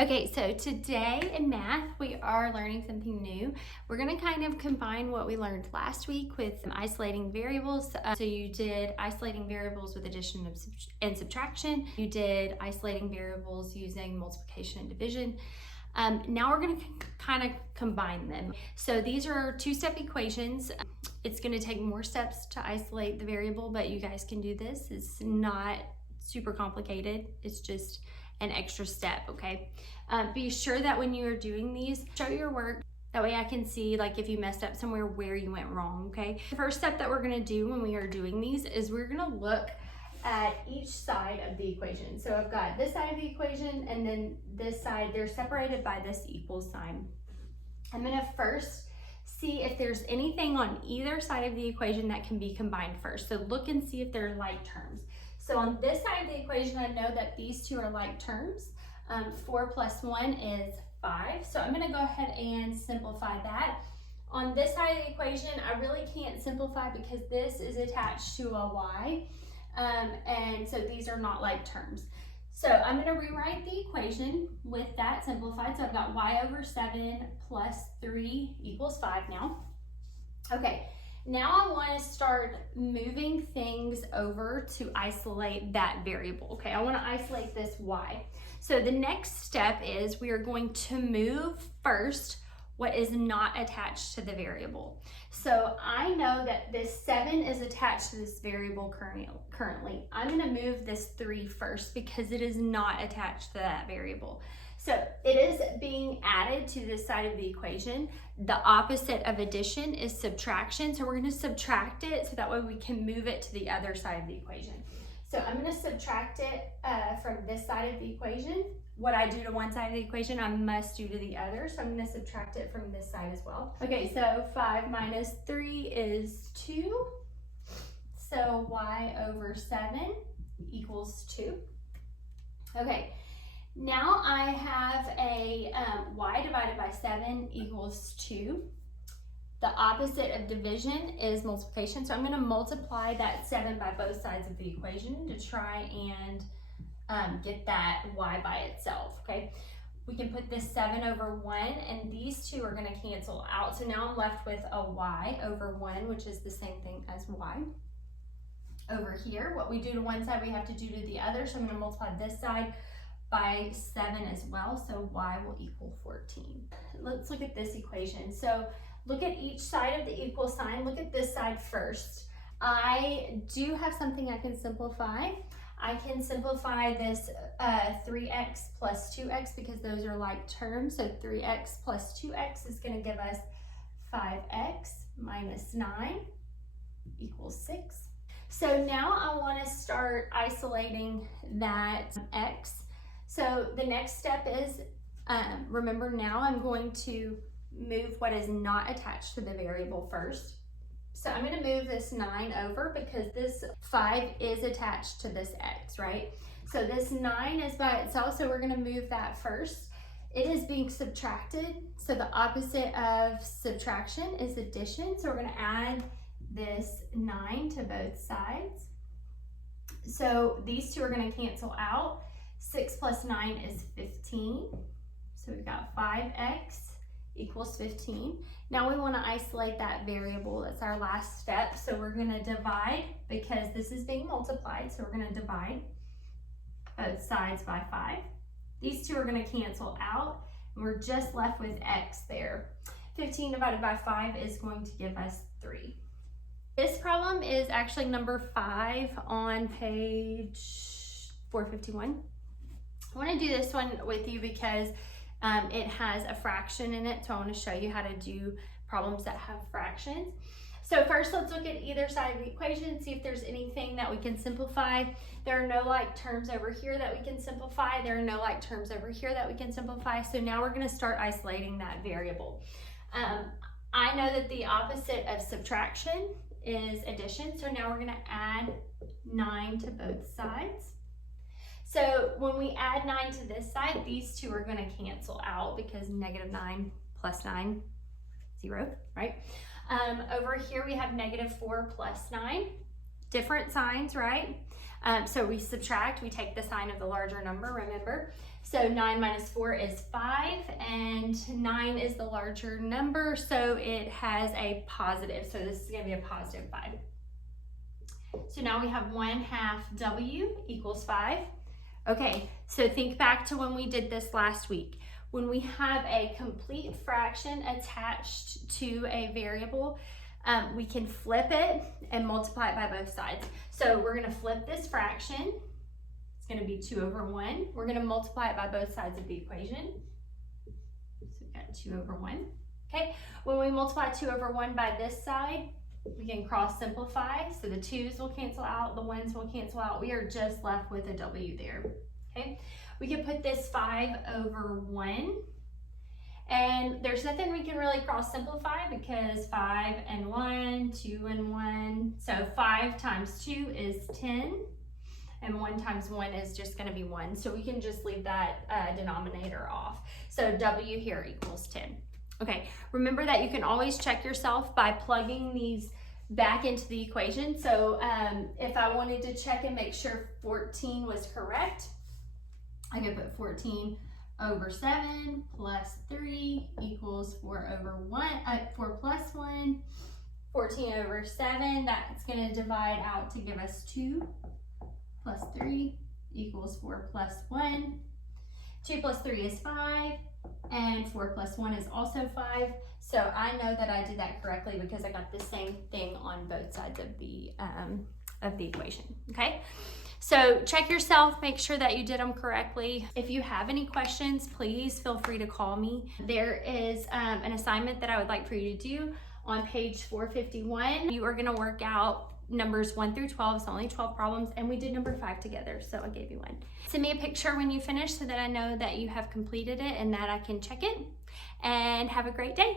Okay, so today in math, we are learning something new. We're gonna kind of combine what we learned last week with isolating variables. So you did isolating variables with addition and subtraction. You did isolating variables using multiplication and division. Now we're gonna kind of combine them. So these are two-step equations. It's gonna take more steps to isolate the variable, but you guys can do this. It's not super complicated. It's just an extra step, okay? Be sure that when you're doing these, show your work. That way I can see like if you messed up somewhere where you went wrong, okay? The first step that we're gonna do when we are doing these is we're gonna look at each side of the equation. So I've got this side of the equation and then this side, they're separated by this equal sign. I'm gonna first see if there's anything on either side of the equation that can be combined first. So look and see if they're like terms. So on this side of the equation, I know that these two are like terms. 4 plus 1 is 5. So I'm gonna go ahead and simplify that. On this side of the equation, I really can't simplify because this is attached to a y. And so these are not like terms. So I'm gonna rewrite the equation with that simplified. So I've got y over 7 plus 3 equals 5 now. Okay. Now I want to start moving things over to isolate that variable. Okay, I want to isolate this y. So the next step is we are going to move first what is not attached to the variable. So I know that this 7 is attached to this variable currently. I'm going to move this 3 first because it is not attached to that variable. So it is being added to this side of the equation. The opposite of addition is subtraction. So we're going to subtract it so that way we can move it to the other side of the equation. So I'm going to subtract it from this side of the equation. What I do to one side of the equation, I must do to the other. So I'm going to subtract it from this side as well. Okay, so 5 minus 3 is 2. So y over 7 equals 2. Okay. Now I have a y divided by 7 equals 2. The opposite of division is multiplication. So I'm going to multiply that 7 by both sides of the equation to try and get that y by itself, okay? We can put this 7 over 1 and these two are going to cancel out. So now I'm left with a y over 1, which is the same thing as y. Over here, what we do to one side, we have to do to the other. So I'm going to multiply this side by 7 as well, so y will equal 14. Let's look at this equation. So look at each side of the equal sign. Look at this side first. I do have something I can simplify. I can simplify this 3x plus 2x because those are like terms. So 3x plus 2x is going to give us 5x minus 9 equals 6. So now I want to start isolating that x. So the next step is, remember now I'm going to move what is not attached to the variable first. So I'm going to move this 9 over because this 5 is attached to this x, right? So this 9 is by itself, so we're going to move that first. It is being subtracted, so the opposite of subtraction is addition. So we're going to add this 9 to both sides. So these two are going to cancel out. 6 plus 9 is 15. So we've got 5x equals 15. Now we want to isolate that variable. That's our last step. So we're going to divide because this is being multiplied. So we're going to divide both sides by 5. These two are going to cancel out. And we're just left with x there. 15 divided by 5 is going to give us 3. This problem is actually number 5 on page 451. I want to do this one with you because it has a fraction in it, so I want to show you how to do problems that have fractions. So first, let's look at either side of the equation, see if there's anything that we can simplify. There are no like terms over here that we can simplify. There are no like terms over here that we can simplify. So now we're going to start isolating that variable. I know that the opposite of subtraction is addition, so now we're going to add 9 to both sides. So when we add 9 to this side, these two are going to cancel out because negative 9 plus 9, 0, right? Over here we have negative 4 plus 9. Different signs, right? So we subtract, we take the sign of the larger number, remember? So 9 minus 4 is 5, and 9 is the larger number, so it has a positive. So this is going to be a positive 5. So now we have 1/2 W equals 5. Okay, so think back to when we did this last week. When we have a complete fraction attached to a variable, we can flip it and multiply it by both sides. So we're going to flip this fraction. It's going to be 2/1. We're going to multiply it by both sides of the equation. So we've got 2/1. Okay, when we multiply 2/1 by this side, we can cross simplify. So the 2's will cancel out, the 1's will cancel out. We are just left with a W there. Okay, we can put this 5/1. And there's nothing we can really cross simplify because 5 and 1, 2 and 1. So 5 times 2 is 10. And 1 times 1 is just going to be 1. So we can just leave that denominator off. So W here equals 10. Okay, remember that you can always check yourself by plugging these back into the equation. So if I wanted to check and make sure 14 was correct, I could put 14/7 plus 3 equals 4 plus 1. 14/7, that's going to divide out to give us 2 plus 3 equals 4 plus 1. 2 plus 3 is 5, and 4 plus 1 is also 5. So I know that I did that correctly because I got the same thing on both sides of the equation, okay? So check yourself, make sure that you did them correctly. If you have any questions, please feel free to call me. There is an assignment that I would like for you to do on page 451. You are gonna work out numbers 1 through 12, it's only 12 problems, and we did number 5 together, so I gave you one. Send me a picture when you finish so that I know that you have completed it and that I can check it. And have a great day.